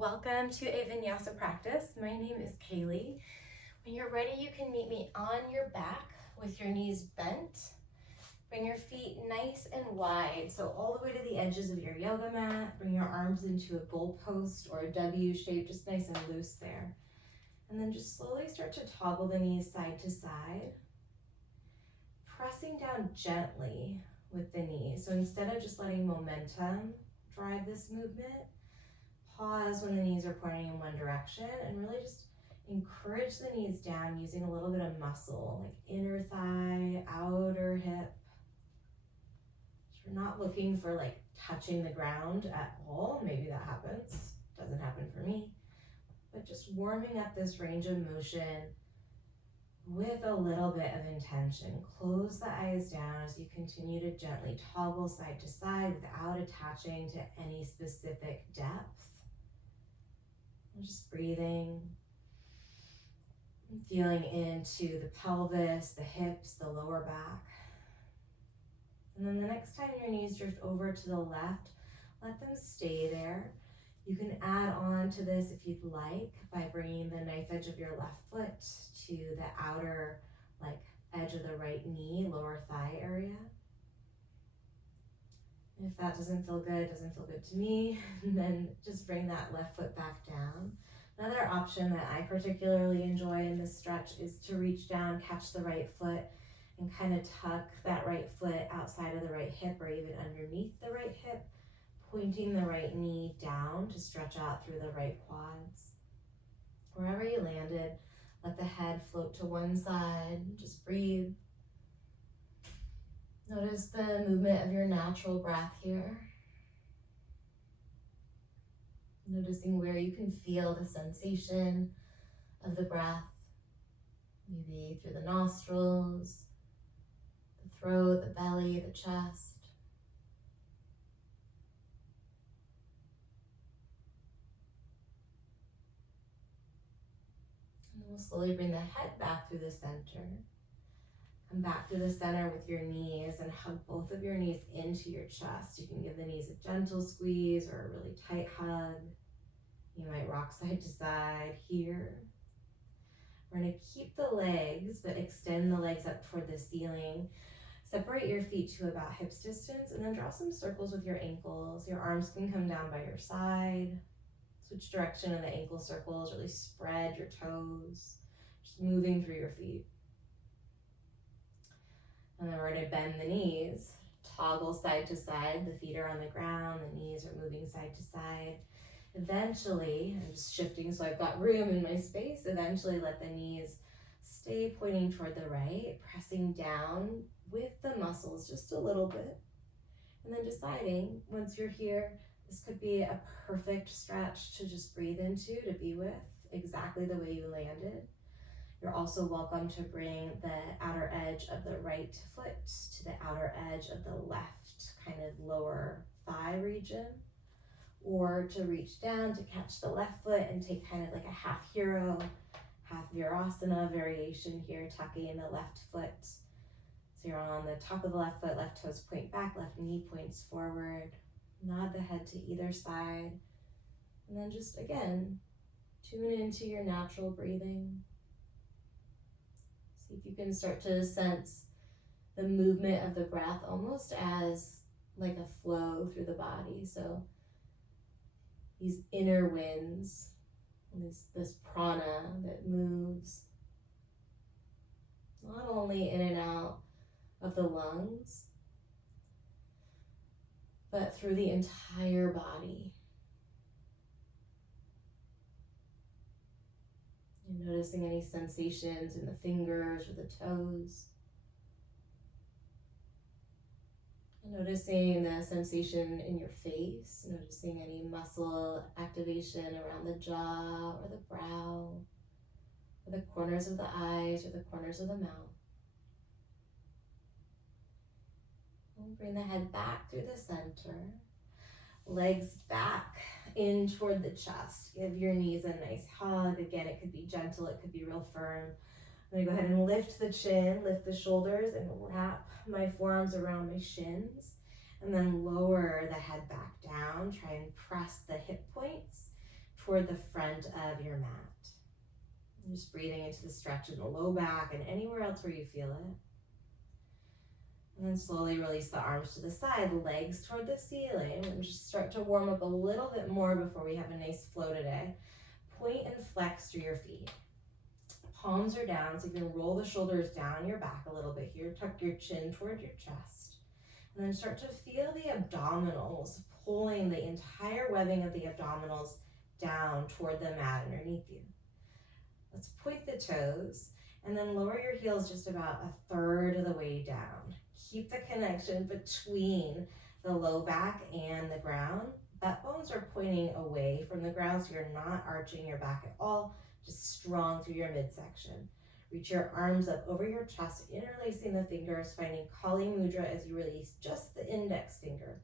Welcome to a vinyasa practice. My name is Kaylee. When you're ready, you can meet me on your back with your knees bent. Bring your feet nice and wide, so all the way to the edges of your yoga mat. Bring your arms into a goalpost or a W shape, just nice and loose there. And then just slowly start to toggle the knees side to side, pressing down gently with the knees. So instead of just letting momentum drive this movement, pause when the knees are pointing in one direction and really just encourage the knees down using a little bit of muscle, like inner thigh, outer hip. So we're not looking for like touching the ground at all. Maybe that happens. Doesn't happen for me. But just warming up this range of motion with a little bit of intention. Close the eyes down as you continue to gently toggle side to side without attaching to any specific depth. And just breathing, feeling into the pelvis, the hips, the lower back. And then the next time your knees drift over to the left, let them stay there. You can add on to this if you'd like by bringing the knife edge of your left foot to the outer edge of the right knee, lower thigh area. If that doesn't feel good to me, then just bring that left foot back down. Another option that I particularly enjoy in this stretch is to reach down, catch the right foot, and kind of tuck that right foot outside of the right hip or even underneath the right hip, pointing the right knee down to stretch out through the right quads. Wherever you landed, let the head float to one side, just breathe. Notice the movement of your natural breath here. Noticing where you can feel the sensation of the breath, maybe through the nostrils, the throat, the belly, the chest. And we'll slowly bring the head back through the center. Come back to the center with your knees and hug both of your knees into your chest. You can give the knees a gentle squeeze or a really tight hug. You might rock side to side here. We're going to keep the legs, but extend the legs up toward the ceiling. Separate your feet to about hips distance and then draw some circles with your ankles. Your arms can come down by your side. Switch direction in the ankle circles, really spread your toes, just moving through your feet. And then we're going to bend the knees, toggle side to side. The feet are on the ground, the knees are moving side to side. Eventually, I'm just shifting so I've got room in my space. Eventually, let the knees stay pointing toward the right, pressing down with the muscles just a little bit. And then deciding, once you're here, this could be a perfect stretch to just breathe into, to be with, exactly the way you landed. You're also welcome to bring the outer edge of the right foot to the outer edge of the left, kind of lower thigh region, or to reach down to catch the left foot and take kind of like a half hero, half virasana variation here, tucking in the left foot. So you're on the top of the left foot, left toes point back, left knee points forward. Nod the head to either side. And then just again, tune into your natural breathing. See if you can start to sense the movement of the breath almost as like a flow through the body. So these inner winds, this prana that moves not only in and out of the lungs, but through the entire body. You're noticing any sensations in the fingers or the toes. Noticing the sensation in your face, noticing any muscle activation around the jaw or the brow, or the corners of the eyes or the corners of the mouth. And bring the head back through the center, legs back in toward the chest. Give your knees a nice hug. Again, it could be gentle, it could be real firm. I'm gonna go ahead and lift the chin, lift the shoulders, and wrap my forearms around my shins. And then lower the head back down. Try and press the hip points toward the front of your mat. Just breathing into the stretch in the low back and anywhere else where you feel it. And then slowly release the arms to the side, legs toward the ceiling, and just start to warm up a little bit more before we have a nice flow today. Point and flex through your feet. Palms are down, so you can roll the shoulders down your back a little bit here. Tuck your chin toward your chest. And then start to feel the abdominals, pulling the entire webbing of the abdominals down toward the mat underneath you. Let's point the toes, and then lower your heels just about a third of the way down. Keep the connection between the low back and the ground. Butt bones are pointing away from the ground, so you're not arching your back at all, just strong through your midsection. Reach your arms up over your chest, interlacing the fingers, finding Kali Mudra as you release just the index finger.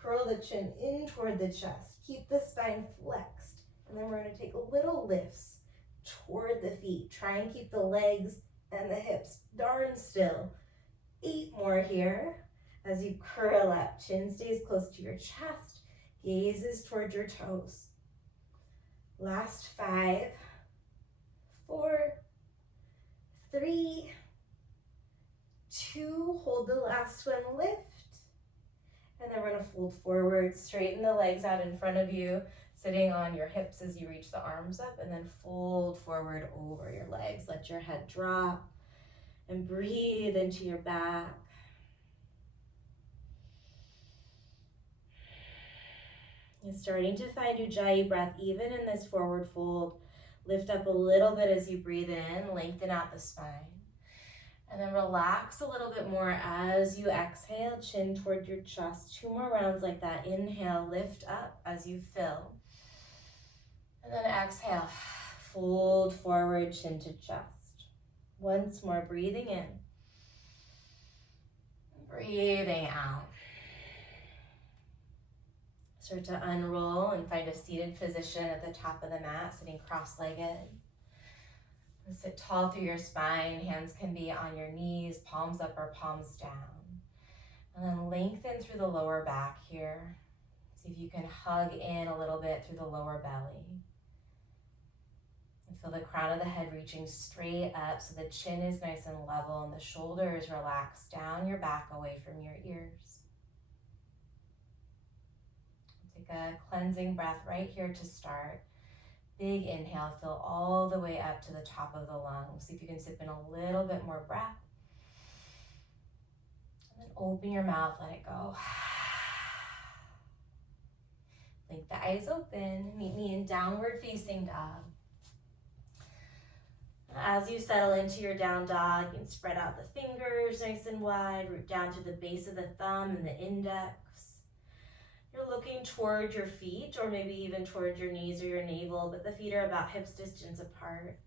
Curl the chin in toward the chest. Keep the spine flexed. And then we're going to take little lifts toward the feet. Try and keep the legs and the hips darn still. 8 more here. As you curl up, chin stays close to your chest, gazes toward your toes. Last 5, 4, 3, 2, hold the last one, lift. And then we're gonna fold forward, straighten the legs out in front of you, sitting on your hips as you reach the arms up, and then fold forward over your legs. Let your head drop and breathe into your back. And starting to find Ujjayi breath even in this forward fold. Lift up a little bit as you breathe in, lengthen out the spine. And then relax a little bit more as you exhale, chin toward your chest. 2 more rounds like that. Inhale, lift up as you fill. And then exhale, fold forward, chin to chest. Once more, breathing in. Breathing out. Start to unroll and find a seated position at the top of the mat, sitting cross-legged. Sit tall through your spine. Hands can be on your knees, palms up or palms down. And then lengthen through the lower back here. See if you can hug in a little bit through the lower belly. And feel the crown of the head reaching straight up so the chin is nice and level and the shoulders relax down your back away from your ears. Take a cleansing breath right here to start. Big inhale, fill all the way up to the top of the lungs. See if you can sip in a little bit more breath. And then open your mouth, let it go. Blink the eyes open. Meet me in downward facing dog. As you settle into your down dog, you can spread out the fingers nice and wide, root down to the base of the thumb and the index. You're looking toward your feet or maybe even toward your knees or your navel, but the feet are about hips distance apart.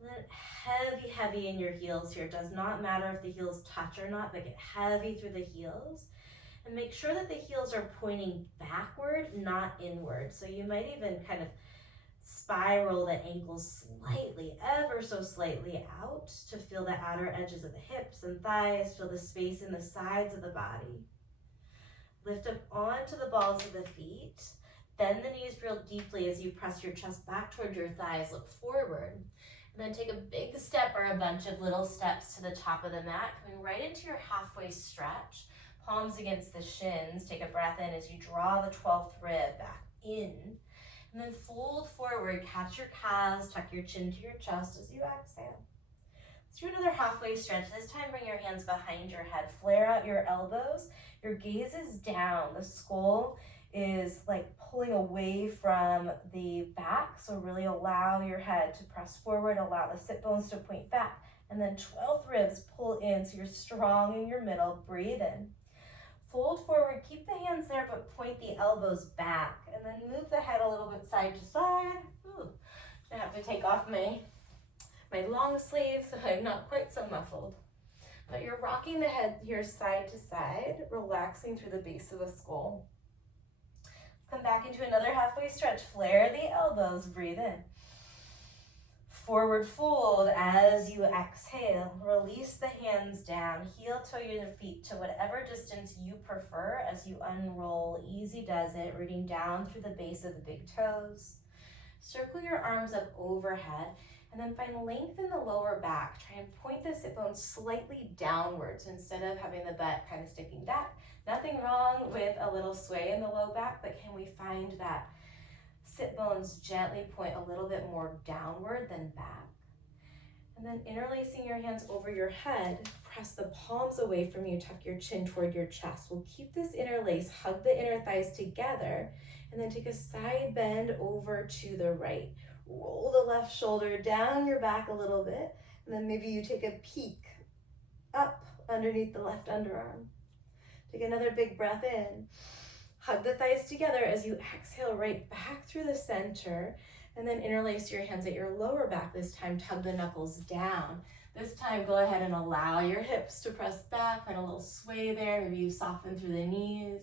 And then heavy in your heels here. It does not matter if the heels touch or not, but get heavy through the heels. And make sure that the heels are pointing backward, not inward. So you might even kind of spiral the ankles slightly, ever so slightly out to feel the outer edges of the hips and thighs, feel the space in the sides of the body. Lift up onto the balls of the feet. Bend the knees real deeply as you press your chest back toward your thighs. Look forward. And then take a big step or a bunch of little steps to the top of the mat, coming right into your halfway stretch. Palms against the shins. Take a breath in as you draw the 12th rib back in. And then fold forward. Catch your calves. Tuck your chin to your chest as you exhale. Let's do another halfway stretch. This time bring your hands behind your head. Flare out your elbows. Your gaze is down. The skull is like pulling away from the back. So really allow your head to press forward. Allow the sit bones to point back. And then 12th ribs pull in so you're strong in your middle. Breathe in. Fold forward. Keep the hands there, but point the elbows back. And then move the head a little bit side to side. Ooh, I have to take off my long sleeves so I'm not quite so muffled. But you're rocking the head here side to side, relaxing through the base of the skull. Come back into another halfway stretch. Flare the elbows, breathe in. Forward fold as you exhale. Release the hands down. Heel toe your feet to whatever distance you prefer as you unroll. Easy does it, rooting down through the base of the big toes. Circle your arms up overhead, and then find length in the lower back. Try and point the sit bones slightly downwards instead of having the butt kind of sticking back. Nothing wrong with a little sway in the low back, but can we find that sit bones gently point a little bit more downward than back? And then interlacing your hands over your head, press the palms away from you, tuck your chin toward your chest. We'll keep this interlace, hug the inner thighs together, and then take a side bend over to the right. Roll the left shoulder down your back a little bit, and then maybe you take a peek up underneath the left underarm. Take another big breath in. Hug the thighs together as you exhale right back through the center, and then interlace your hands at your lower back. This time, tug the knuckles down. This time, go ahead and allow your hips to press back. Find a little sway there. Maybe you soften through the knees.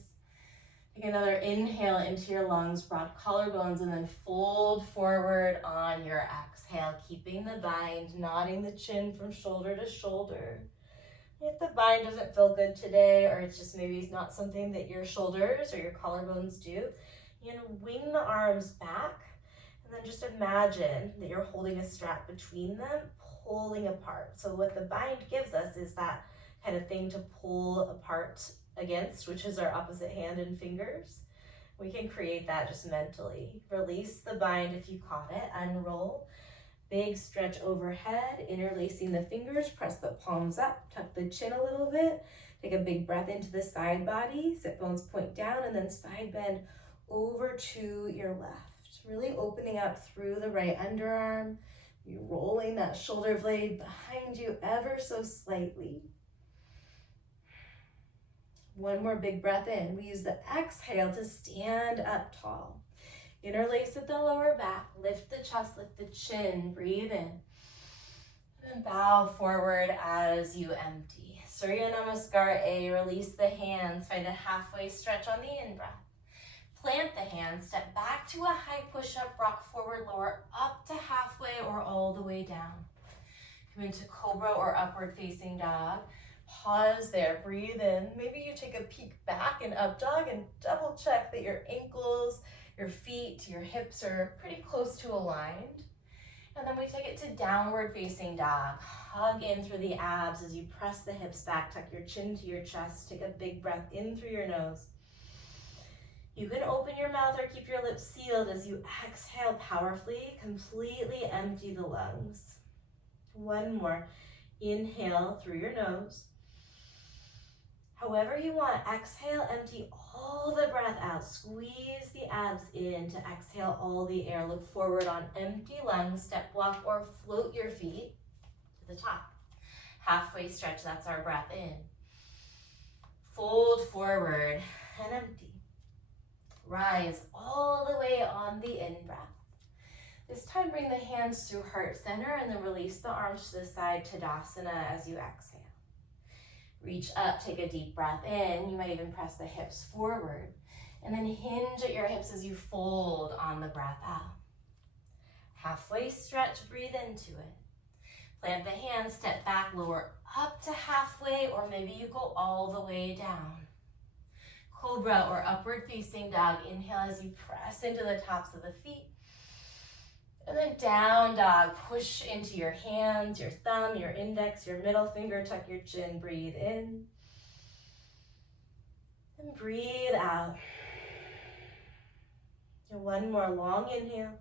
Take another inhale into your lungs, broad collarbones, and then fold forward on your exhale, keeping the bind, nodding the chin from shoulder to shoulder. If the bind doesn't feel good today, or it's just maybe not something that your shoulders or your collarbones do, you can wing the arms back, and then just imagine that you're holding a strap between them, pulling apart. So what the bind gives us is that kind of thing to pull apart against, which is our opposite hand and fingers. We can create that just mentally. Release the bind if you caught it, unroll. Big stretch overhead, interlacing the fingers, press the palms up, tuck the chin a little bit. Take a big breath into the side body, sit bones point down, and then side bend over to your left. Really opening up through the right underarm. You're rolling that shoulder blade behind you ever so slightly. One more big breath in. We use the exhale to stand up tall. Interlace at the lower back, lift the chest, lift the chin, breathe in. And then bow forward as you empty. Surya Namaskar A, release the hands, find a halfway stretch on the in-breath. Plant the hands, step back to a high push-up, rock forward, lower up to halfway or all the way down. Come into Cobra or upward facing dog. Pause there, breathe in. Maybe you take a peek back in up dog and double check that your ankles, your feet, your hips are pretty close to aligned. And then we take it to downward facing dog. Hug in through the abs as you press the hips back, tuck your chin to your chest, take a big breath in through your nose. You can open your mouth or keep your lips sealed as you exhale powerfully, completely empty the lungs. One more. Inhale through your nose. However you want, exhale, empty all the breath out. Squeeze the abs in to exhale all the air. Look forward on empty lungs. Step, walk, or float your feet to the top. Halfway stretch, that's our breath in. Fold forward and empty. Rise all the way on the in-breath. This time, bring the hands through heart center and then release the arms to the side, Tadasana, as you exhale. Reach up, take a deep breath in. You might even press the hips forward. And then hinge at your hips as you fold on the breath out. Halfway stretch, breathe into it. Plant the hands, step back, lower up to halfway, or maybe you go all the way down. Cobra or upward facing dog. Inhale as you press into the tops of the feet. And then down dog, push into your hands, your thumb, your index, your middle finger, tuck your chin, breathe in. And breathe out. And one more long inhale.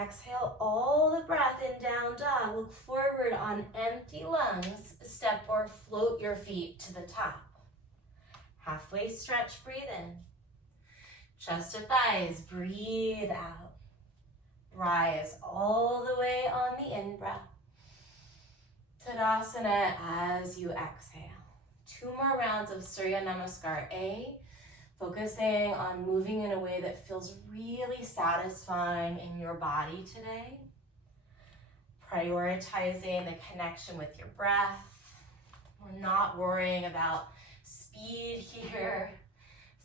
Exhale all the breath in, down dog. Look forward on empty lungs. Step or float your feet to the top. Halfway stretch, breathe in. Chest to thighs, breathe out. Rise all the way on the in-breath. Tadasana as you exhale. 2 more rounds of Surya Namaskar A, focusing on moving in a way that feels really satisfying in your body today. Prioritizing the connection with your breath. We're not worrying about speed here.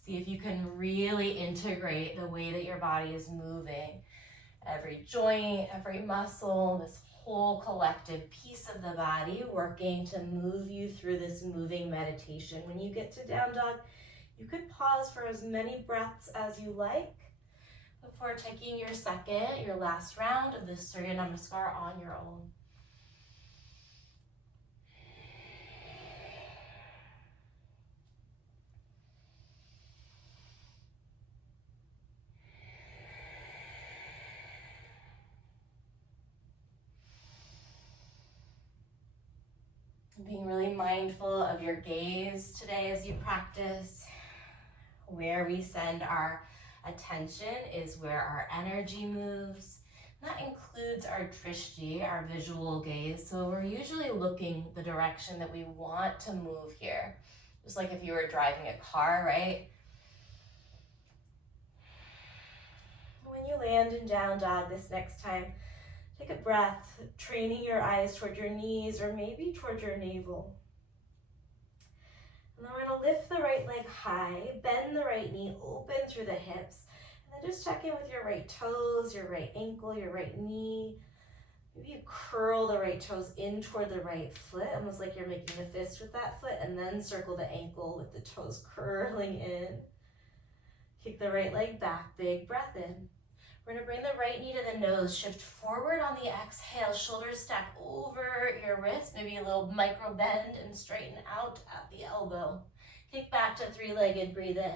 See if you can really integrate the way that your body is moving. Every joint, every muscle, this whole collective piece of the body working to move you through this moving meditation. When you get to down dog, you could pause for as many breaths as you like, before taking your last round of the Surya Namaskar on your own. Being really mindful of your gaze today as you practice. Where we send our attention is where our energy moves. That includes our drishti, our visual gaze. So we're usually looking the direction that we want to move here. Just like if you were driving a car, right? When you land in down dog this next time, take a breath, training your eyes toward your knees or maybe toward your navel. And then we're gonna lift the right leg high, bend the right knee, open through the hips, and then just check in with your right toes, your right ankle, your right knee. Maybe you curl the right toes in toward the right foot, almost like you're making a fist with that foot, and then circle the ankle with the toes curling in. Kick the right leg back, big breath in. We're gonna bring the right knee to the nose, shift forward on the exhale, shoulders stack over your wrist, maybe a little micro bend and straighten out at the elbow. Kick back to three-legged, breathe in.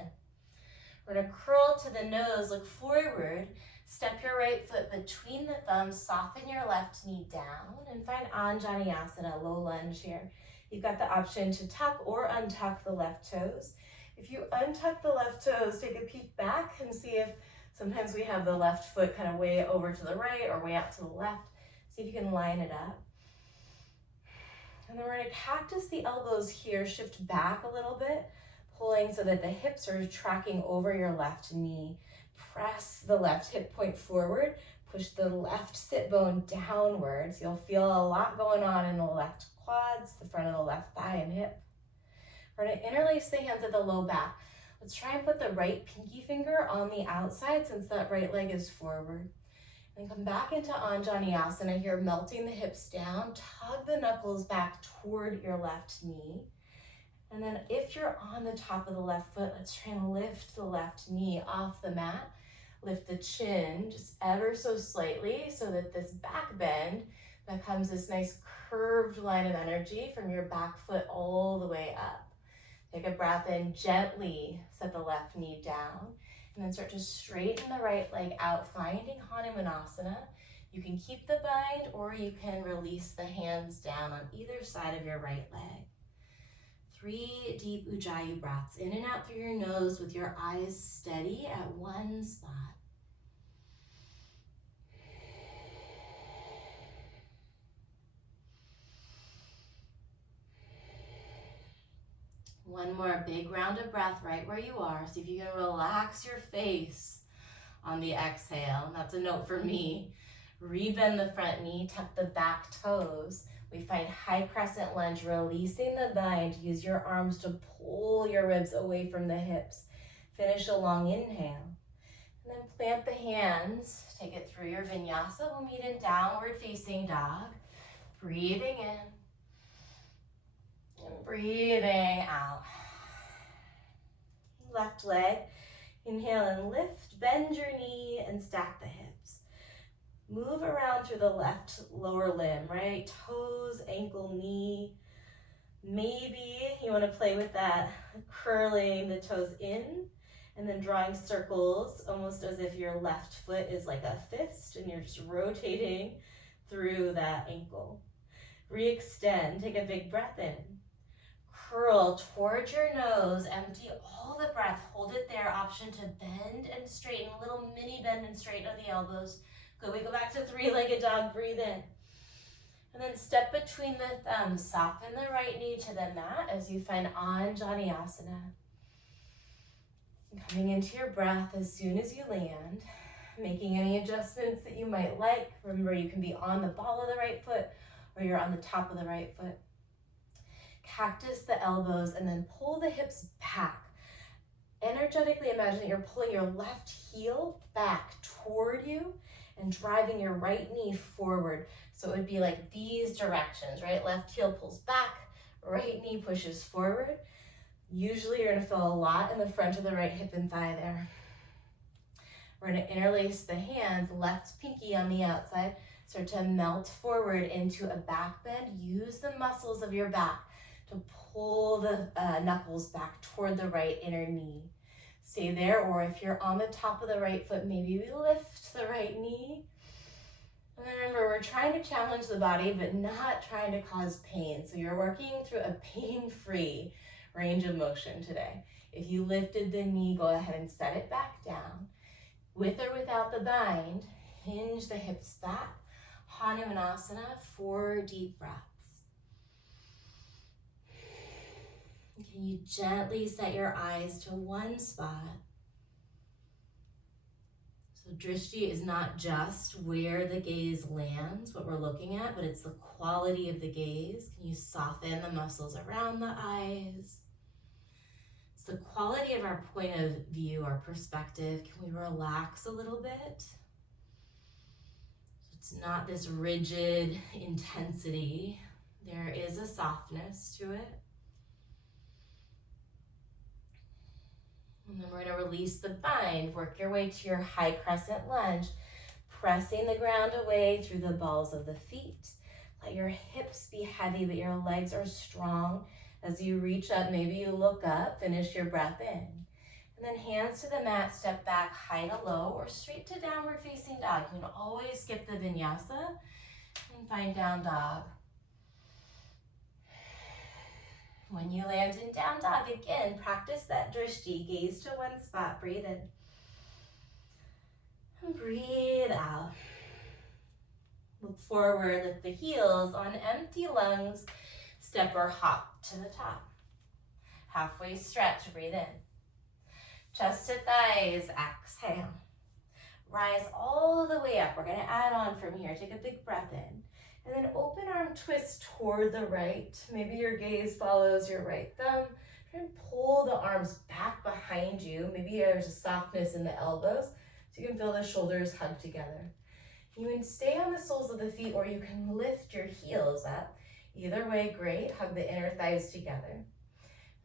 We're gonna curl to the nose, look forward, step your right foot between the thumbs, soften your left knee down, and find Anjaneyasana, low lunge here. You've got the option to tuck or untuck the left toes. If you untuck the left toes, take a peek back and see if sometimes we have the left foot kind of way over to the right or way out to the left. See if you can line it up. And then we're gonna cactus the elbows here, shift back a little bit, pulling so that the hips are tracking over your left knee. Press the left hip point forward, push the left sit bone downwards. You'll feel a lot going on in the left quads, the front of the left thigh and hip. We're gonna interlace the hands at the low back. Let's try and put the right pinky finger on the outside since that right leg is forward. And come back into Anjaneyasana here, melting the hips down. Tug the knuckles back toward your left knee. And then if you're on the top of the left foot, let's try and lift the left knee off the mat. Lift the chin just ever so slightly so that this back bend becomes this nice curved line of energy from your back foot all the way up. Take a breath in, gently set the left knee down, and then start to straighten the right leg out, finding Hanumanasana. You can keep the bind or you can release the hands down on either side of your right leg. 3 deep Ujjayi breaths, in and out through your nose with your eyes steady at one spot. One more big round of breath right where you are. See if you can relax your face on the exhale. And that's a note for me. Rebend the front knee, tuck the back toes. We find high crescent lunge, releasing the bind. Use your arms to pull your ribs away from the hips. Finish a long inhale. And then plant the hands. Take it through your vinyasa. We'll meet in downward facing dog. Breathing in. And breathing out. Left leg. Inhale and lift. Bend your knee and stack the hips. Move around through the left lower limb, right? Toes, ankle, knee. Maybe you want to play with that, curling the toes in and then drawing circles, almost as if your left foot is like a fist and you're just rotating through that ankle. Re-extend, take a big breath in. Curl towards your nose, empty all the breath, hold it there. Option to bend and straighten, a little mini bend and straighten of the elbows. Good, we go back to three-legged dog, breathe in. And then step between the thumbs, soften the right knee to the mat as you find Anjaneyasana. Coming into your breath as soon as you land, making any adjustments that you might like. Remember, you can be on the ball of the right foot or you're on the top of the right foot. Cactus the elbows and then pull the hips back. Energetically imagine that you're pulling your left heel back toward you and driving your right knee forward. So it would be like these directions, right? Left heel pulls back, right knee pushes forward. Usually you're gonna feel a lot in the front of the right hip and thigh there. We're gonna interlace the hands, left pinky on the outside, start to melt forward into a back bend. Use the muscles of your back to pull the knuckles back toward the right inner knee. Stay there, or if you're on the top of the right foot, maybe we lift the right knee. And remember, we're trying to challenge the body, but not trying to cause pain. So you're working through a pain-free range of motion today. If you lifted the knee, go ahead and set it back down. With or without the bind, hinge the hips back. Hanumanasana, 4 deep breaths. Can you gently set your eyes to one spot? So drishti is not just where the gaze lands, what we're looking at, but it's the quality of the gaze. Can you soften the muscles around the eyes? It's the quality of our point of view, our perspective. Can we relax a little bit? It's not this rigid intensity. There is a softness to it. And then we're going to release the bind. Work your way to your high crescent lunge, pressing the ground away through the balls of the feet. Let your hips be heavy, but your legs are strong. As you reach up, maybe you look up, finish your breath in. And then hands to the mat, step back high to low or straight to downward facing dog. You can always skip the vinyasa and find down dog. When you land in down dog, again, practice that drishti. Gaze to one spot, breathe in. And breathe out. Look forward, lift the heels on empty lungs. Step or hop to the top. Halfway stretch, breathe in. Chest to thighs, exhale. Rise all the way up. We're gonna add on from here. Take a big breath in. And then open arm twist toward the right. Maybe your gaze follows your right thumb. Try and pull the arms back behind you. Maybe there's a softness in the elbows, so you can feel the shoulders hug together. You can stay on the soles of the feet, or you can lift your heels up. Either way, great. Hug the inner thighs together.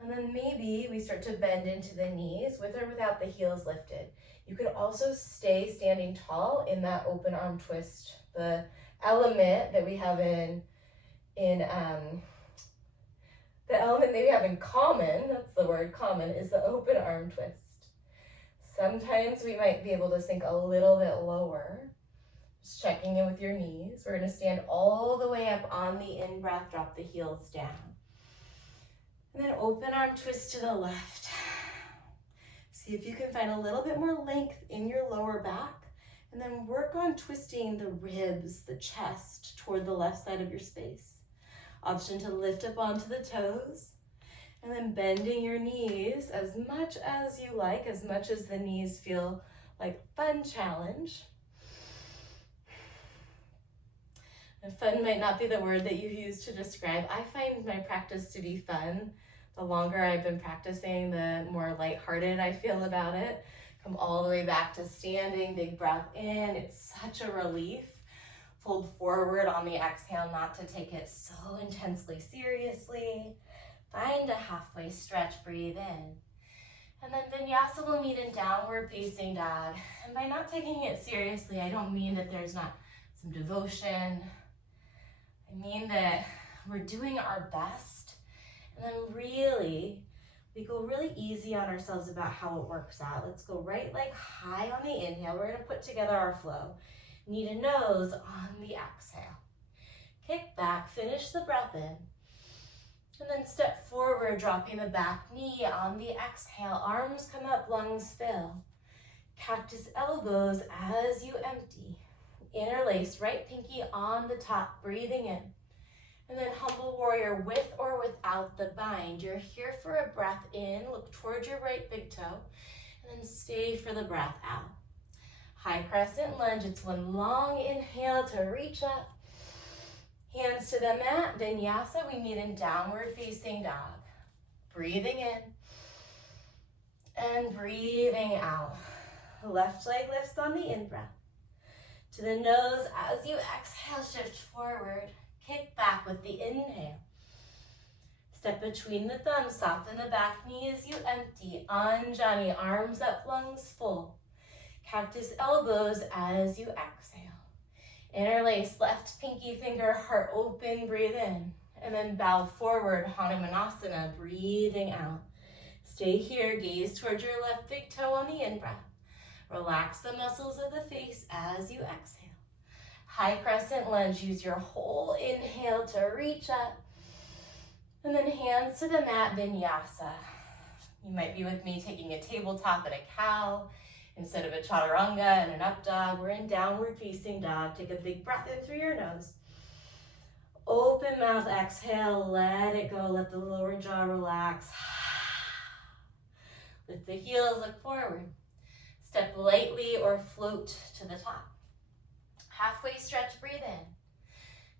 And then maybe we start to bend into the knees with or without the heels lifted. You could also stay standing tall in that open arm twist. The element that we have in common, that's the word, common, is the open arm twist. Sometimes we might be able to sink a little bit lower. Just checking in with your knees. We're gonna stand all the way up on the in-breath, drop the heels down. And then open arm twist to the left. See if you can find a little bit more length in your lower back. And then work on twisting the ribs, the chest, toward the left side of your space. Option to lift up onto the toes. And then bending your knees as much as you like, as much as the knees feel like a fun challenge. And fun might not be the word that you use to describe. I find my practice to be fun. The longer I've been practicing, the more lighthearted I feel about it. Come all the way back to standing, big breath in. It's such a relief. Fold forward on the exhale, not to take it so intensely seriously. Find a halfway stretch, breathe in. And then vinyasa will meet in downward facing dog. And by not taking it seriously, I don't mean that there's not some devotion. I mean that we're doing our best. And then really, we go really easy on ourselves about how it works out. Let's go right leg high on the inhale. We're gonna put together our flow. Knee to nose on the exhale. Kick back, finish the breath in. And then step forward, dropping the back knee on the exhale. Arms come up, lungs fill. Cactus elbows as you empty. Interlace right pinky on the top, breathing in. And then humble warrior with or without the bind. You're here for a breath in, look towards your right big toe, and then stay for the breath out. High crescent lunge, it's one long inhale to reach up. Hands to the mat, vinyasa, we meet in downward facing dog. Breathing in and breathing out. Left leg lifts on the in-breath. To the nose as you exhale, shift forward. Kick back with the inhale. Step between the thumbs, soften the back knee as you empty. Anjani, arms up, lungs full. Cactus elbows as you exhale. Interlace left pinky finger, heart open, breathe in. And then bow forward, Hanumanasana, breathing out. Stay here, gaze towards your left big toe on the in-breath. Relax the muscles of the face as you exhale. High crescent lunge, use your whole inhale to reach up. And then hands to the mat, vinyasa. You might be with me taking a tabletop and a cow. Instead of a chaturanga and an up dog, we're in downward facing dog. Take a big breath in through your nose. Open mouth, exhale, let it go. Let the lower jaw relax. Lift the heels, look forward. Step lightly or float to the top. Halfway stretch, breathe in.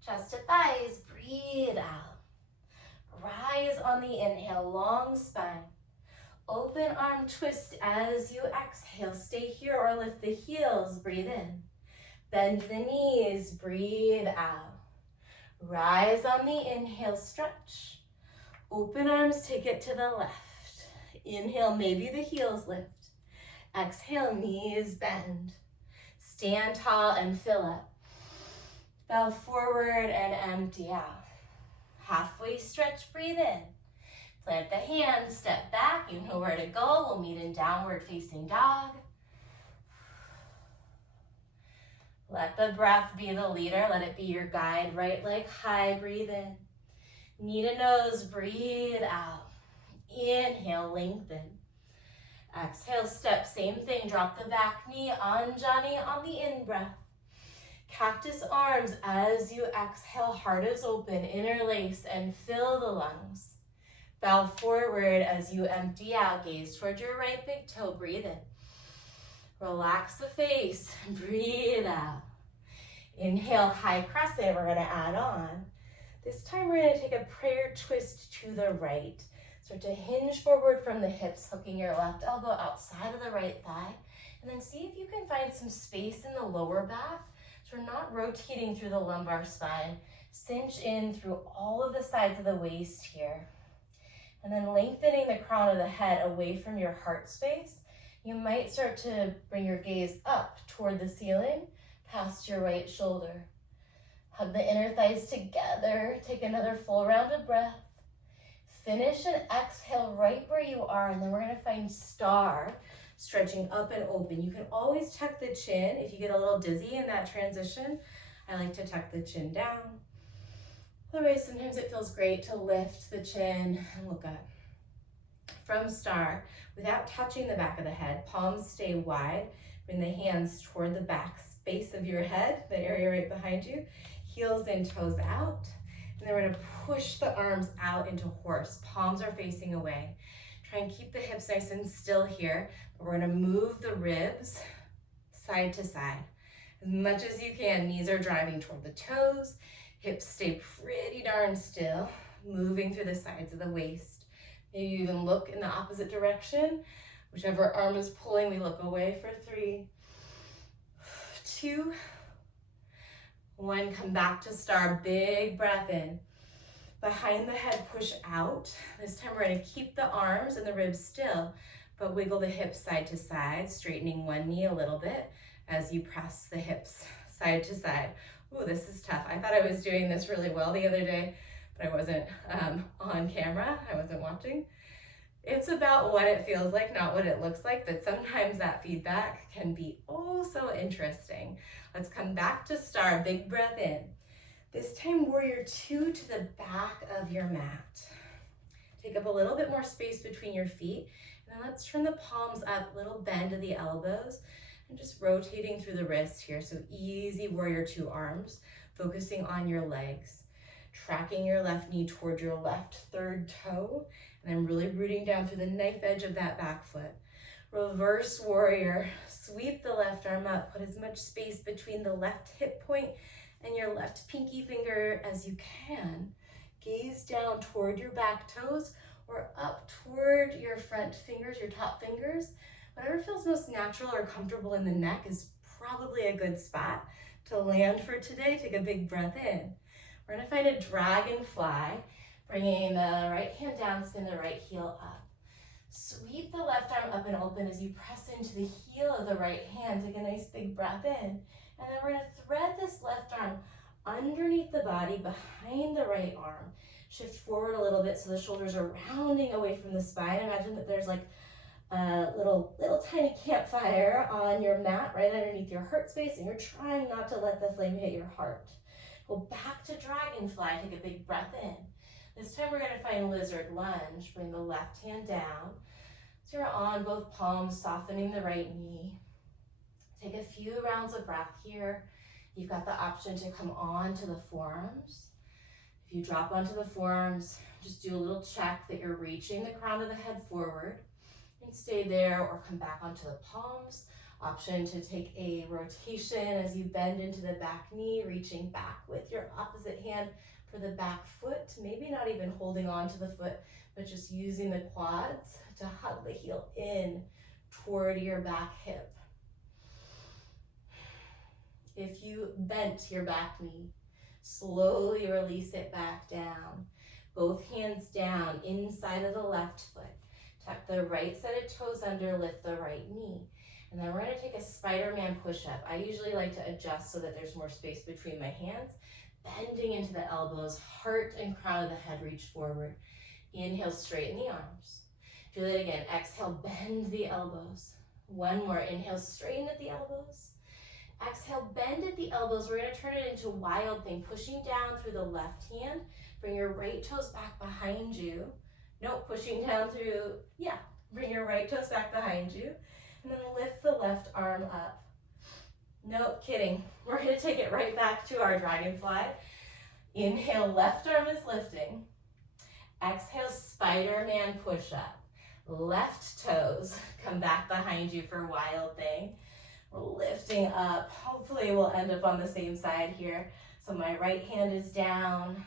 Chest to thighs, breathe out. Rise on the inhale, long spine. Open arm twist as you exhale. Stay here or lift the heels, breathe in. Bend the knees, breathe out. Rise on the inhale, stretch. Open arms, take it to the left. Inhale, maybe the heels lift. Exhale, knees bend. Stand tall and fill up. Bow forward and empty out. Halfway stretch, breathe in. Plant the hands, step back, you know where to go. We'll meet in downward facing dog. Let the breath be the leader. Let it be your guide. Right leg high, breathe in. Knee to nose, breathe out. Inhale, lengthen. Exhale, step, same thing. Drop the back knee, Anjani on the in-breath. Cactus arms as you exhale, heart is open, interlace and fill the lungs. Bow forward as you empty out, gaze toward your right big toe, breathe in. Relax the face, breathe out. Inhale, high crescent, we're gonna add on. This time we're gonna take a prayer twist to the right. Start to hinge forward from the hips, hooking your left elbow outside of the right thigh. And then see if you can find some space in the lower back. So we're not rotating through the lumbar spine. Cinch in through all of the sides of the waist here. And then lengthening the crown of the head away from your heart space. You might start to bring your gaze up toward the ceiling, past your right shoulder. Hug the inner thighs together. Take another full round of breath. Finish and exhale right where you are, and then we're gonna find star, stretching up and open. You can always tuck the chin if you get a little dizzy in that transition. I like to tuck the chin down. Otherwise, sometimes it feels great to lift the chin and look up. From star, without touching the back of the head, palms stay wide. Bring the hands toward the back space of your head, the area right behind you. Heels and toes out. And then we're gonna push the arms out into horse. Palms are facing away. Try and keep the hips nice and still here. But we're gonna move the ribs side to side. As much as you can, knees are driving toward the toes. Hips stay pretty darn still, moving through the sides of the waist. Maybe you even look in the opposite direction. Whichever arm is pulling, we look away for 3, 2, 1. Come back to star, big breath in. Behind the head, push out. This time we're gonna keep the arms and the ribs still, but wiggle the hips side to side, straightening one knee a little bit as you press the hips side to side. Ooh, this is tough. I thought I was doing this really well the other day, but I wasn't on camera. I wasn't watching. It's about what it feels like, not what it looks like, but sometimes that feedback can be oh so interesting. Let's come back to star, big breath in. This time, warrior 2 to the back of your mat. Take up a little bit more space between your feet, and then let's turn the palms up, little bend of the elbows, and just rotating through the wrists here. So easy warrior 2 arms, focusing on your legs. Tracking your left knee toward your left third toe, and then really rooting down through the knife edge of that back foot. Reverse warrior, sweep the left arm up, put as much space between the left hip point and your left pinky finger as you can. Gaze down toward your back toes or up toward your front fingers, your top fingers. Whatever feels most natural or comfortable in the neck is probably a good spot to land for today. Take a big breath in. We're gonna find a dragonfly, bringing the right hand down, spin the right heel up. Sweep the left arm up and open as you press into the heel of the right hand. Take a nice big breath in. And then we're gonna thread this left arm underneath the body, behind the right arm. Shift forward a little bit so the shoulders are rounding away from the spine. Imagine that there's like a little tiny campfire on your mat right underneath your heart space, and you're trying not to let the flame hit your heart. Go back to dragonfly, take a big breath in. This time we're gonna find lizard lunge. Bring the left hand down. So you're on both palms, softening the right knee. Take a few rounds of breath here. You've got the option to come on to the forearms. If you drop onto the forearms, just do a little check that you're reaching the crown of the head forward and stay there, or come back onto the palms. Option to take a rotation as you bend into the back knee, reaching back with your opposite hand for the back foot, maybe not even holding on to the foot, but just using the quads to hug the heel in toward your back hip. If you bent your back knee, slowly release it back down. Both hands down inside of the left foot. Tuck the right set of toes under, lift the right knee. And then we're gonna take a Spider-Man push-up. I usually like to adjust so that there's more space between my hands. Bending into the elbows, heart and crown of the head reach forward. Inhale, straighten the arms. Do that again. Exhale, bend the elbows. One more. Inhale, straighten at the elbows. Exhale, bend at the elbows. We're gonna turn it into wild thing, pushing down through the left hand. Bring your right toes back behind you. Nope, pushing down through, bring your right toes back behind you. And then lift the left arm up. Nope, kidding. We're gonna take it right back to our dragonfly. Inhale, left arm is lifting. Exhale, Spider-Man push-up. Left toes come back behind you for wild thing. We're lifting up. Hopefully we'll end up on the same side here. So my right hand is down,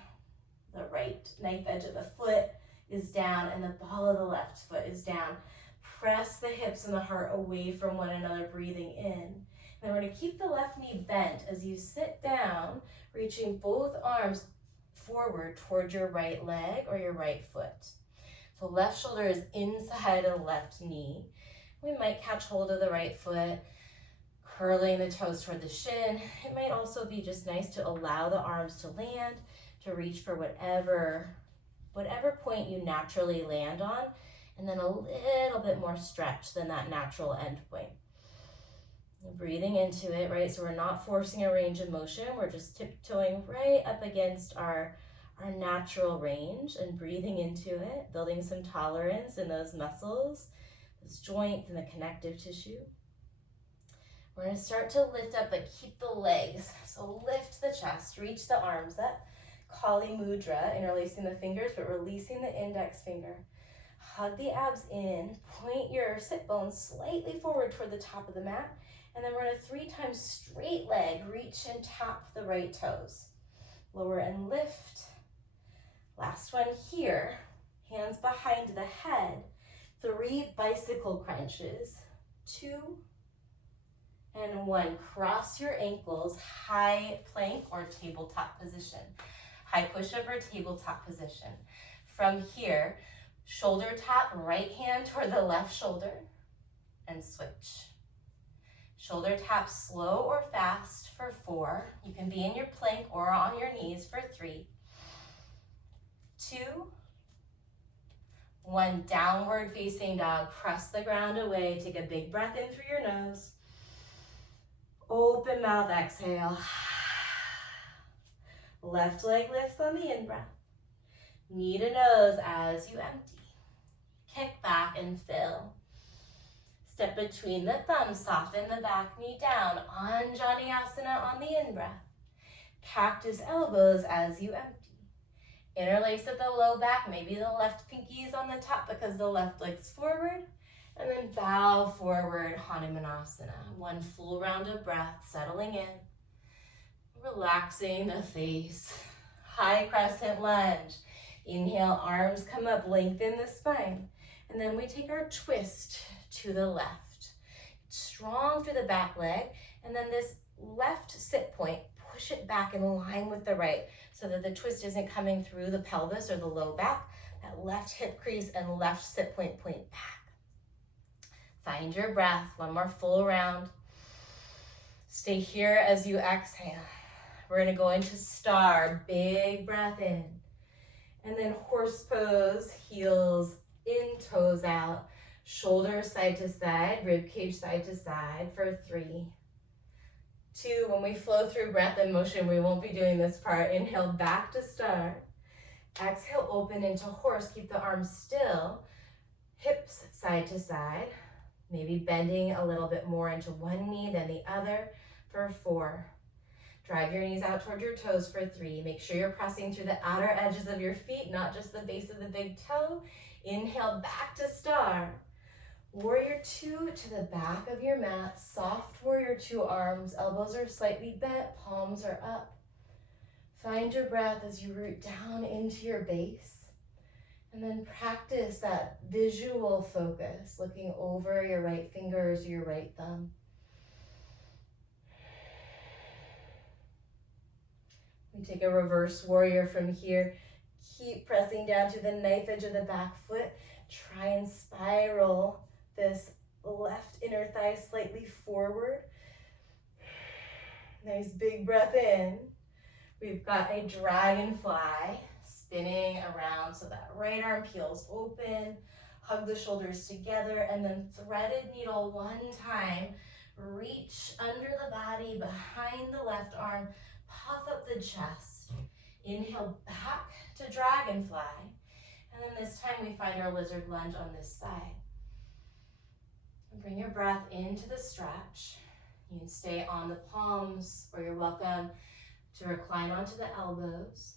the right knife edge of the foot is down, and the ball of the left foot is down. Press the hips and the heart away from one another, breathing in. And then we're gonna keep the left knee bent as you sit down, reaching both arms forward toward your right leg or your right foot. So left shoulder is inside of the left knee. We might catch hold of the right foot, curling the toes toward the shin. It might also be just nice to allow the arms to land, to reach for whatever point you naturally land on, and then a little bit more stretch than that natural end point. Breathing into it, right? So we're not forcing a range of motion. We're just tiptoeing right up against our natural range and breathing into it, building some tolerance in those muscles, those joints, and the connective tissue. We're gonna start to lift up, but keep the legs. So lift the chest, reach the arms up. Kali Mudra, interlacing the fingers, but releasing the index finger. Hug the abs in, point your sit bones slightly forward toward the top of the mat, and then we're gonna 3 times straight leg, reach and tap the right toes. Lower and lift. Last one here, hands behind the head. 3 bicycle crunches, 2 and 1. Cross your ankles, high plank or tabletop position. High push-up or tabletop position. From here, shoulder tap, right hand toward the left shoulder, and switch. Shoulder tap slow or fast for 4. You can be in your plank or on your knees for 3. 2, 1, downward facing dog. Press the ground away. Take a big breath in through your nose. Open mouth, exhale. Left leg lifts on the in-breath. Knee to nose as you empty. Kick back and fill. Step between the thumbs, soften the back knee down. Anjaneyasana on the in-breath. Cactus elbows as you empty. Interlace at the low back, maybe the left pinky is on the top because the left leg's forward. And then bow forward, Hanumanasana. 1 full round of breath, settling in. Relaxing the face. High crescent lunge. Inhale, arms come up, lengthen the spine. And then we take our twist to the left. Strong through the back leg. And then this left sit point, push it back in line with the right so that the twist isn't coming through the pelvis or the low back. That left hip crease and left sit point, point back. Find your breath. One more full round. Stay here as you exhale. We're gonna go into star, big breath in. And then horse pose, heels in, toes out, shoulders side to side, rib cage side to side for 3, 2. When we flow through breath and motion, we won't be doing this part. Inhale back to star. Exhale, open into horse. Keep the arms still. Hips side to side. Maybe bending a little bit more into one knee than the other for 4. Drive your knees out toward your toes for 3. Make sure you're pressing through the outer edges of your feet, not just the base of the big toe. Inhale back to star. Warrior 2 to the back of your mat. Soft warrior 2 arms. Elbows are slightly bent, palms are up. Find your breath as you root down into your base. And then practice that visual focus, looking over your right fingers, your right thumb. We take a reverse warrior from here. Keep pressing down to the knife edge of the back foot. Try and spiral this left inner thigh slightly forward. Nice big breath in. We've got a dragonfly spinning around so that right arm peels open. Hug the shoulders together and then threaded needle one time. Reach under the body behind the left arm. Puff up the chest. Inhale back to dragonfly. And then this time we find our lizard lunge on this side. And bring your breath into the stretch. You can stay on the palms, or you're welcome to recline onto the elbows.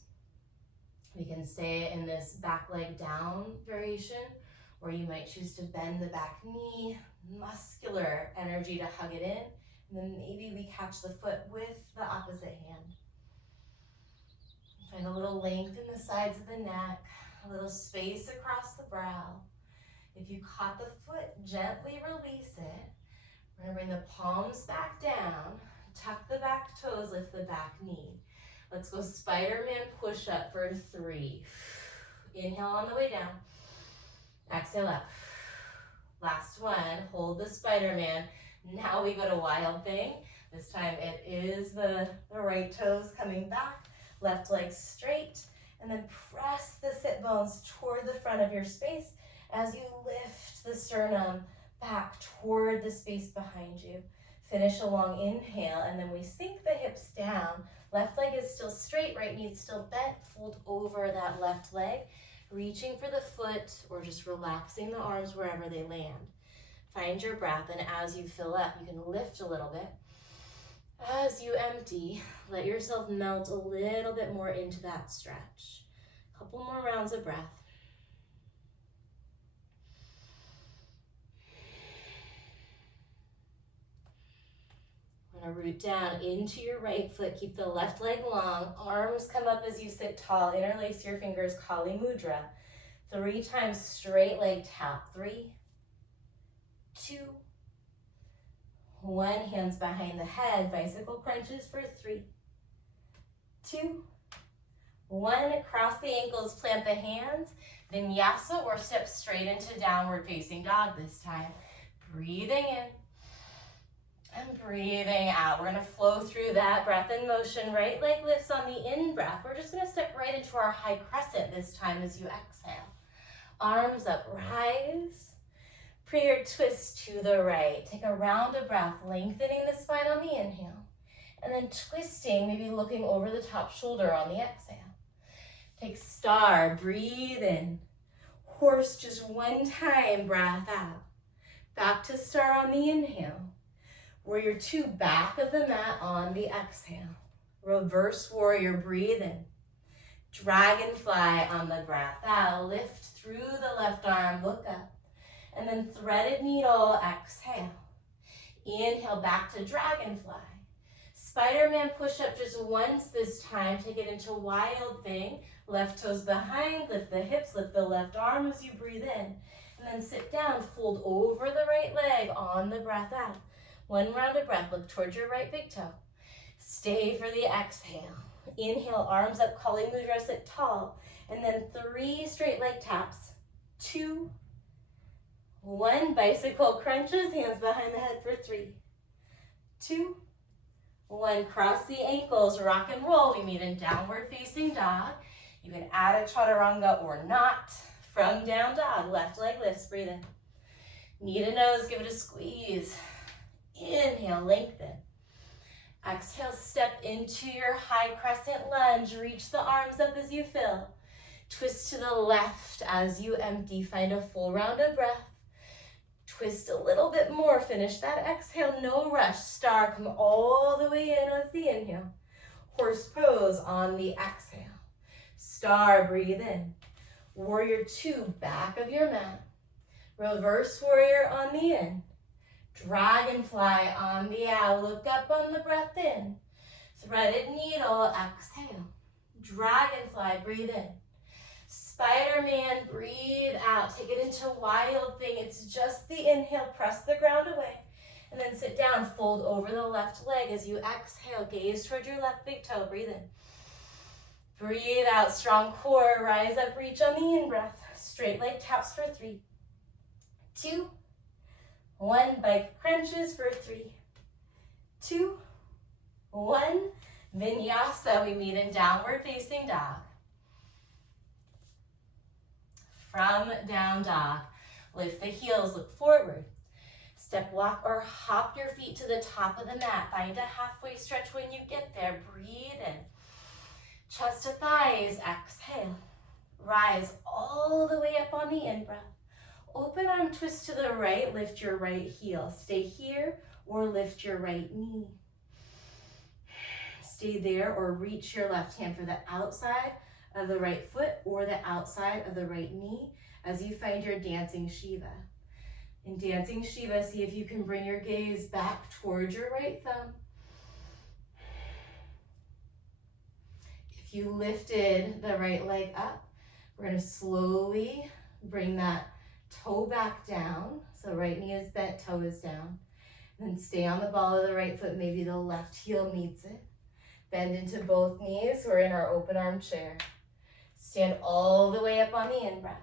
We can stay in this back leg down variation, or you might choose to bend the back knee, muscular energy to hug it in, and then maybe we catch the foot with the opposite hand. Find a little length in the sides of the neck, a little space across the brow. If you caught the foot, gently release it. We're gonna bring the palms back down, tuck the back toes, lift the back knee. Let's go Spider-Man push-up for 3. Inhale on the way down. Exhale up. Last one, hold the Spider-Man. Now we go to Wild Thing. This time it is the right toes coming back, left leg straight, and then press the sit bones toward the front of your space as you lift the sternum back toward the space behind you. Finish a long inhale, and then we sink the hips down. Left leg is still straight, right knee is still bent. Fold over that left leg, reaching for the foot or just relaxing the arms wherever they land. Find your breath, and as you fill up, you can lift a little bit. As you empty, let yourself melt a little bit more into that stretch. A couple more rounds of breath. Root down into your right foot. Keep the left leg long. Arms come up as you sit tall. Interlace your fingers, Kali Mudra. 3 times straight leg tap. 3, 2, 1. Hands behind the head. Bicycle crunches for 3, 2, 1. Cross the ankles, plant the hands. Vinyasa, or step straight into downward facing dog this time. Breathing in. And breathing out. We're gonna flow through that breath in motion. Right leg lifts on the in-breath. We're just gonna step right into our high crescent this time as you exhale. Arms up, rise. Prayer twist to the right. Take a round of breath, lengthening the spine on the inhale. And then twisting, maybe looking over the top shoulder on the exhale. Take star, breathe in. Horse just one time, breath out. Back to star on the inhale. Warrior 2, back of the mat on the exhale. Reverse warrior, breathe in. Dragonfly on the breath out. Lift through the left arm, look up. And then threaded needle, exhale. Inhale, back to dragonfly. Spider-Man push-up just once this time. Take it into Wild Thing. Left toes behind, lift the hips, lift the left arm as you breathe in. And then sit down, fold over the right leg on the breath out. 1 round of breath, look towards your right big toe. Stay for the exhale. Inhale, arms up, Kali Mudra, sit tall. And then 3 straight leg taps. 2, 1, bicycle crunches, hands behind the head for 3, 2, 1, cross the ankles, rock and roll. We meet in downward facing dog. You can add a chaturanga or not. From down dog, left leg lifts, breathe in. Knee to nose, give it a squeeze. Inhale, lengthen. Exhale, step into your high crescent lunge. Reach the arms up as you fill. Twist to the left as you empty. Find a full round of breath. Twist a little bit more. Finish that exhale, no rush. Star, come all the way in as the inhale. Horse pose on the exhale. Star, breathe in. Warrior 2, back of your mat. Reverse warrior on the in. Dragonfly on the out. Look up on the breath in. Threaded needle, exhale. Dragonfly, breathe in. Spider-Man, breathe out. Take it into wild thing. It's just the inhale. Press the ground away. And then sit down. Fold over the left leg as you exhale. Gaze toward your left big toe. Breathe in. Breathe out. Strong core. Rise up. Reach on the in-breath. Straight leg taps for 3, 2, 1. Bike crunches for 3, 2, 1. Vinyasa. We meet in downward facing dog. From down dog, lift the heels, look forward. Step, walk, or hop your feet to the top of the mat. Find a halfway stretch when you get there. Breathe in. Chest to thighs, exhale. Rise all the way up on the in-breath. Open arm twist to the right, lift your right heel. Stay here or lift your right knee. Stay there or reach your left hand for the outside of the right foot or the outside of the right knee as you find your dancing Shiva. In dancing Shiva, see if you can bring your gaze back towards your right thumb. If you lifted the right leg up, we're going to slowly bring that toe back down. So right knee is bent, toe is down. And then stay on the ball of the right foot, maybe the left heel meets it. Bend into both knees, we're in our open arm chair. Stand all the way up on the in-breath.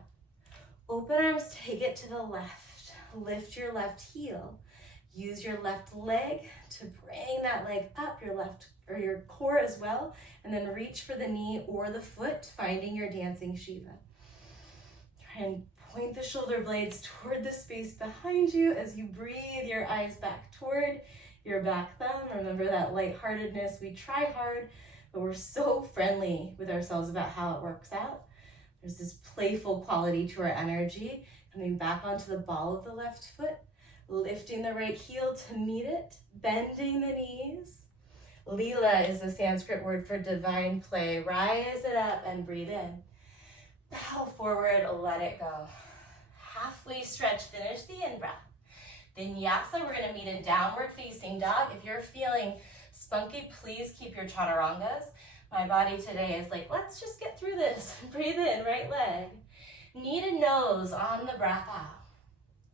Open arms, take it to the left. Lift your left heel. Use your left leg to bring that leg up, your left or your core as well. And then reach for the knee or the foot, finding your dancing Shiva. Try and point the shoulder blades toward the space behind you as you breathe your eyes back toward your back thumb. Remember that lightheartedness. We try hard, but we're so friendly with ourselves about how it works out. There's this playful quality to our energy. Coming back onto the ball of the left foot, lifting the right heel to meet it, bending the knees. Leela is the Sanskrit word for divine play. Rise it up and breathe in. Bow forward, let it go. Halfway stretch, finish the in-breath. Vinyasa, we're gonna meet in downward facing dog. If you're feeling spunky, please keep your chaturangas. My body today is like, let's just get through this. Breathe in, right leg. Knee to nose on the breath out.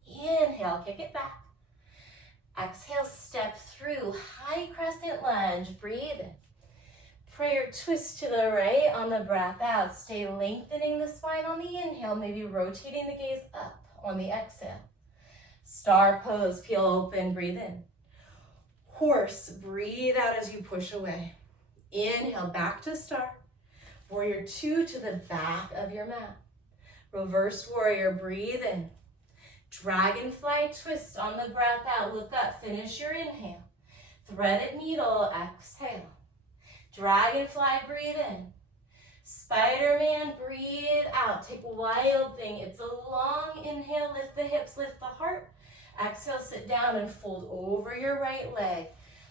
Inhale, kick it back. Exhale, step through, high crescent lunge, breathe in. Prayer twist to the right on the breath out. Stay lengthening the spine on the inhale, maybe rotating the gaze up on the exhale. Star pose, peel open, breathe in. Horse, breathe out as you push away. Inhale, back to star. Warrior 2 to the back of your mat. Reverse warrior, breathe in. Dragonfly twist on the breath out. Look up, finish your inhale. Threaded needle, exhale. Dragonfly, breathe in. Spider-Man, breathe out. Take wild thing. It's a long inhale. Lift the hips, lift the heart. Exhale, sit down and fold over your right leg.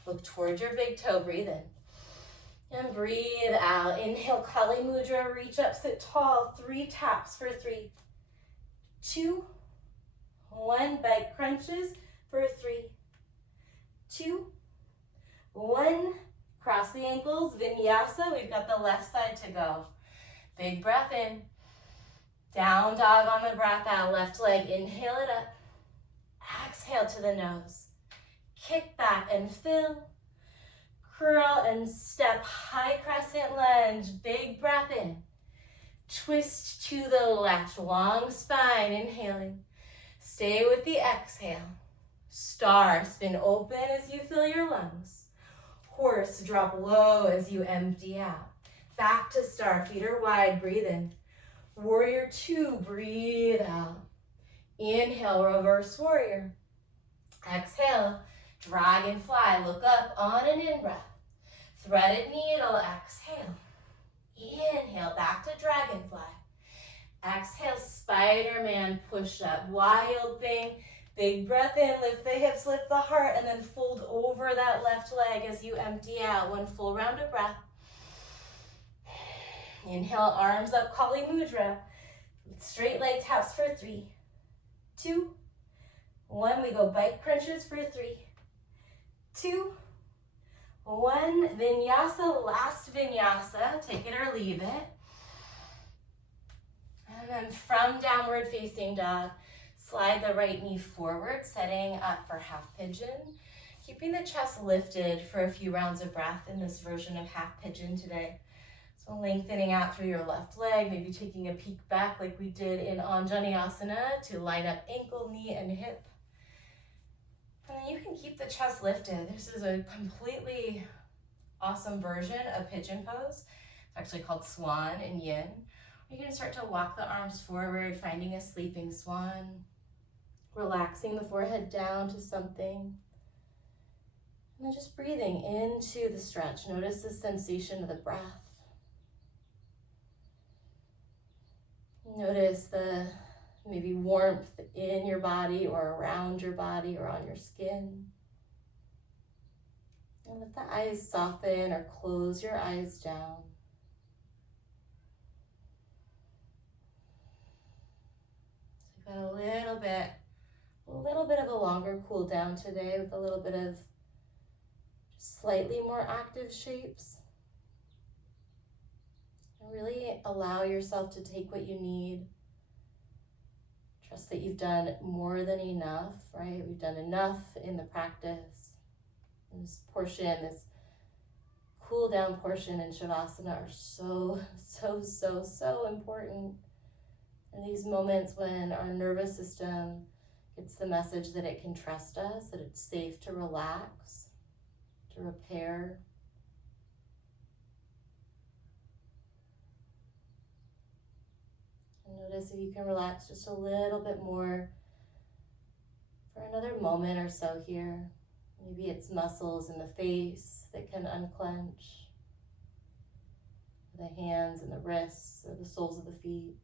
Look towards your big toe. Breathe in. And breathe out. Inhale, Kali Mudra. Reach up, sit tall. 3 taps for 3, 2, 1. Bike crunches for 3, 2, 1. Cross the ankles, vinyasa. We've got the left side to go. Big breath in. Down dog on the breath out. Left leg, inhale it up. Exhale to the nose. Kick back and fill. Curl and step, high crescent lunge. Big breath in. Twist to the left, long spine, inhaling. Stay with the exhale. Star, spin open as you fill your lungs. Horse, drop low as you empty out. Back to star, feet are wide, breathe in. Warrior two, breathe out. Inhale, reverse warrior. Exhale, dragonfly, look up on an in-breath. Threaded needle, exhale. Inhale, back to dragonfly. Exhale, Spider-Man push-up, wild thing. Big breath in, lift the hips, lift the heart, and then fold over that left leg as you empty out. One full round of breath. Inhale, arms up, Kali Mudra. Straight leg taps for 3, 2, 1. We go bike crunches for 3, 2, 1. Vinyasa, last vinyasa. Take it or leave it. And then from downward facing dog, slide the right knee forward, setting up for half pigeon. Keeping the chest lifted for a few rounds of breath in this version of half pigeon today. So lengthening out through your left leg, maybe taking a peek back like we did in Anjaneyasana to line up ankle, knee, and hip. And then you can keep the chest lifted. This is a completely awesome version of pigeon pose. It's actually called swan in yin. You're going to start to walk the arms forward, finding a sleeping swan. Relaxing the forehead down to something. And then just breathing into the stretch. Notice the sensation of the breath. Notice the maybe warmth in your body or around your body or on your skin. And let the eyes soften or close your eyes down. So we've got a little bit of a longer cool down today with a little bit of slightly more active shapes. And really allow yourself to take what you need. Trust that you've done more than enough, right? We've done enough in the practice. And this portion, this cool down portion in Shavasana are so important. In these moments when our nervous system gets the message that it can trust us, that it's safe to relax, to repair. And notice if you can relax just a little bit more for another moment or so here. Maybe it's muscles in the face that can unclench, the hands and the wrists or the soles of the feet.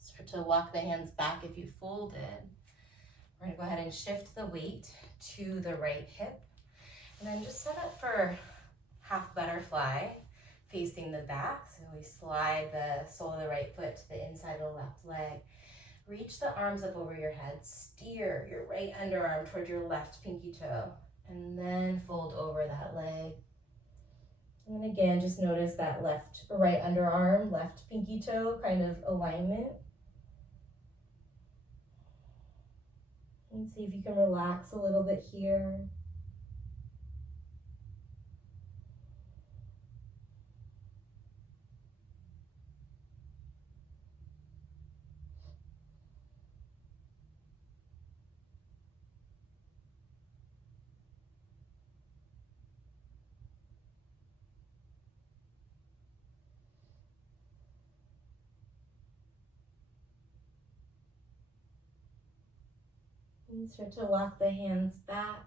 Start to walk the hands back if you folded. We're going to go ahead and shift the weight to the right hip. And then just set up for half butterfly facing the back. So we slide the sole of the right foot to the inside of the left leg. Reach the arms up over your head. Steer your right underarm toward your left pinky toe. And then fold over that leg. And then again, just notice that right underarm, left pinky toe kind of alignment. And see if you can relax a little bit here. And start to walk the hands back.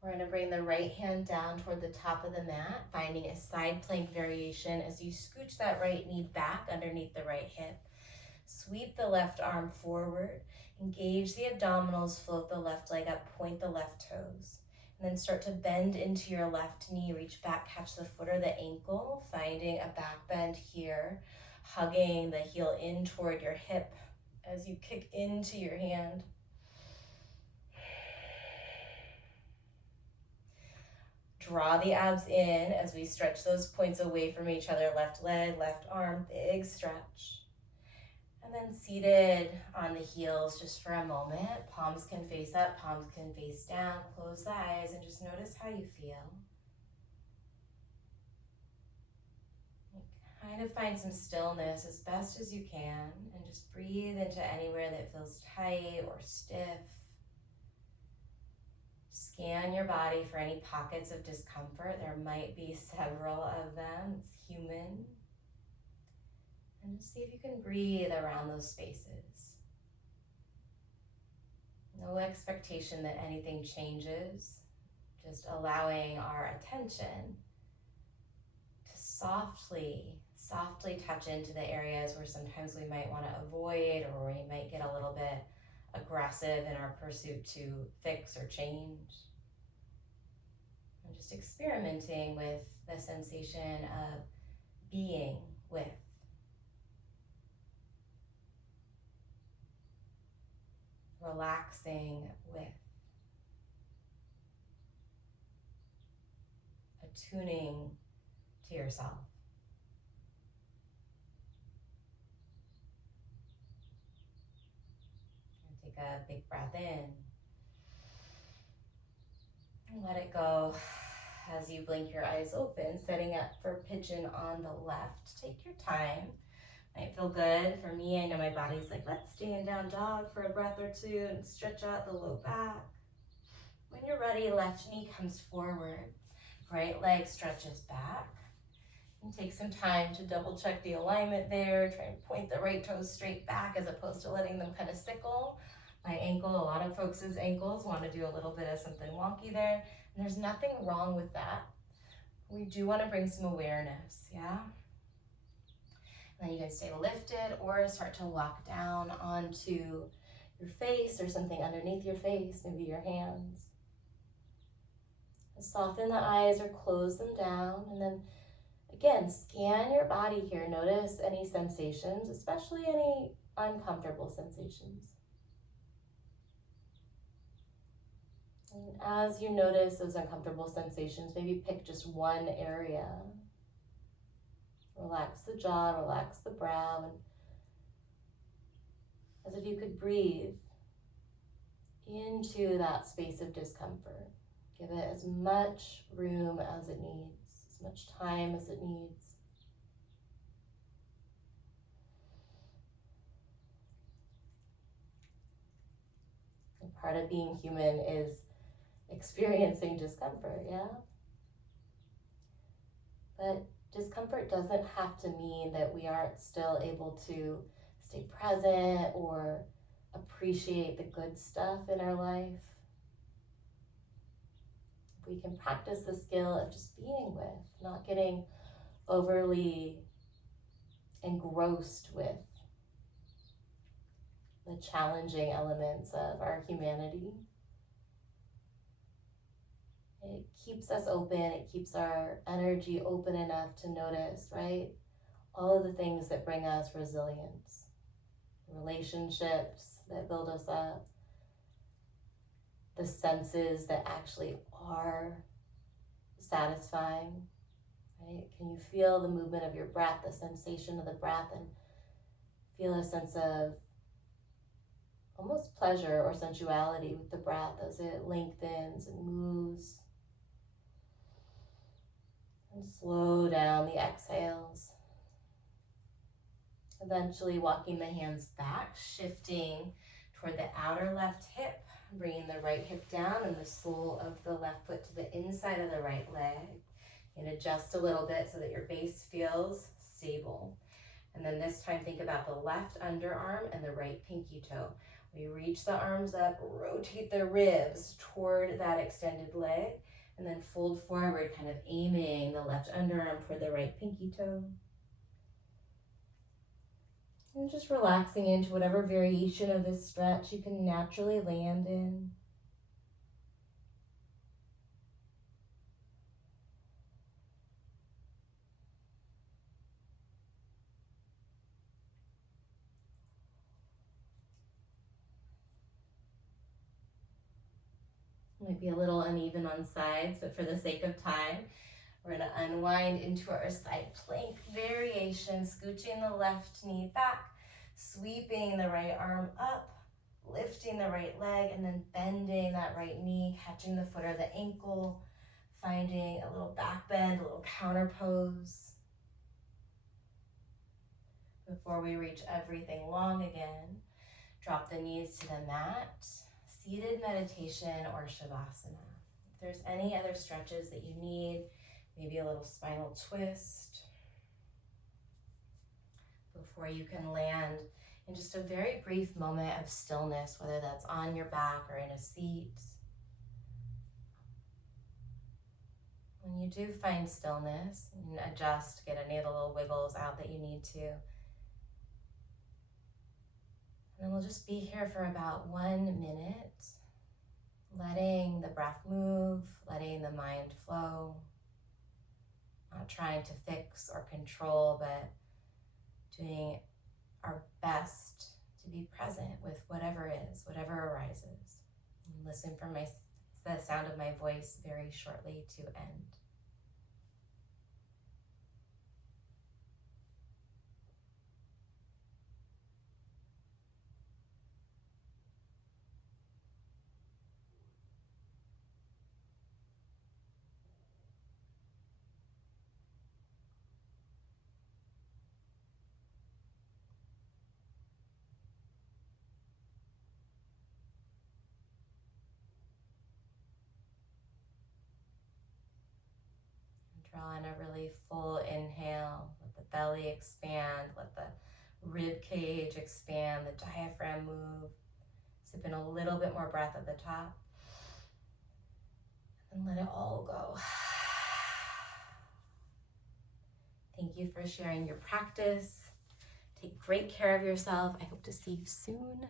We're going to bring the right hand down toward the top of the mat, finding a side plank variation as you scooch that right knee back underneath the right hip. Sweep the left arm forward, engage the abdominals, float the left leg up, point the left toes. And then start to bend into your left knee, reach back, catch the foot or the ankle, finding a back bend here, hugging the heel in toward your hip as you kick into your hand. Draw the abs in as we stretch those points away from each other. Left leg, left arm, big stretch. And then seated on the heels just for a moment. Palms can face up, palms can face down. Close the eyes and just notice how you feel. Trying to find some stillness as best as you can and just breathe into anywhere that feels tight or stiff. Scan your body for any pockets of discomfort. There might be several of them. It's human. And just see if you can breathe around those spaces. No expectation that anything changes. Just allowing our attention to softly touch into the areas where sometimes we might want to avoid, or we might get a little bit aggressive in our pursuit to fix or change. And just experimenting with the sensation of being with. Relaxing with. Attuning to yourself. And take a big breath in. And let it go as you blink your eyes open, setting up for pigeon on the left. Take your time. Might feel good. For me, I know my body's like, let's stand down dog for a breath or two and stretch out the low back. When you're ready, left knee comes forward. Right leg stretches back. And take some time to double check the alignment there. Try and point the right toes straight back as opposed to letting them kind of sickle. My ankle, a lot of folks' ankles want to do a little bit of something wonky there. And there's nothing wrong with that. We do want to bring some awareness, yeah? And then you can stay lifted or start to walk down onto your face or something underneath your face, maybe your hands. Soften the eyes or close them down, and then again, scan your body here. Notice any sensations, especially any uncomfortable sensations. And as you notice those uncomfortable sensations, maybe pick just one area. Relax the jaw, relax the brow, and as if you could breathe into that space of discomfort. Give it as much room as it needs, as much time as it needs. And part of being human is experiencing discomfort, yeah? But discomfort doesn't have to mean that we aren't still able to stay present or appreciate the good stuff in our life. We can practice the skill of just being with, not getting overly engrossed with the challenging elements of our humanity. It keeps us open, it keeps our energy open enough to notice, right? All of the things that bring us resilience, relationships that build us up, the senses that actually are satisfying, right? Can you feel the movement of your breath, the sensation of the breath, and feel a sense of almost pleasure or sensuality with the breath as it lengthens and moves. And slow down the exhales. Eventually walking the hands back, shifting toward the outer left hip, bringing the right hip down and the sole of the left foot to the inside of the right leg. And adjust a little bit so that your base feels stable. And then this time think about the left underarm and the right pinky toe. We reach the arms up, rotate the ribs toward that extended leg, and then fold forward, kind of aiming the left underarm toward the right pinky toe. And just relaxing into whatever variation of this stretch you can naturally land in. Might be a little uneven on sides, but for the sake of time, we're going to unwind into our side plank variation, scooching the left knee back, sweeping the right arm up, lifting the right leg, and then bending that right knee, catching the foot or the ankle, finding a little back bend, a little counter pose. Before we reach everything long again, drop the knees to the mat, seated meditation or Shavasana. If there's any other stretches that you need, maybe a little spinal twist, before you can land in just a very brief moment of stillness, whether that's on your back or in a seat. When you do find stillness, you can adjust, get any of the little wiggles out that you need to. And then we'll just be here for about 1 minute, letting the breath move, letting the mind flow, not trying to fix or control, but doing our best to be present with whatever is, whatever arises. And listen for the sound of my voice very shortly to end. Draw in a really full inhale. Let the belly expand. Let the rib cage expand. The diaphragm move. Sip in a little bit more breath at the top. And let it all go. Thank you for sharing your practice. Take great care of yourself. I hope to see you soon.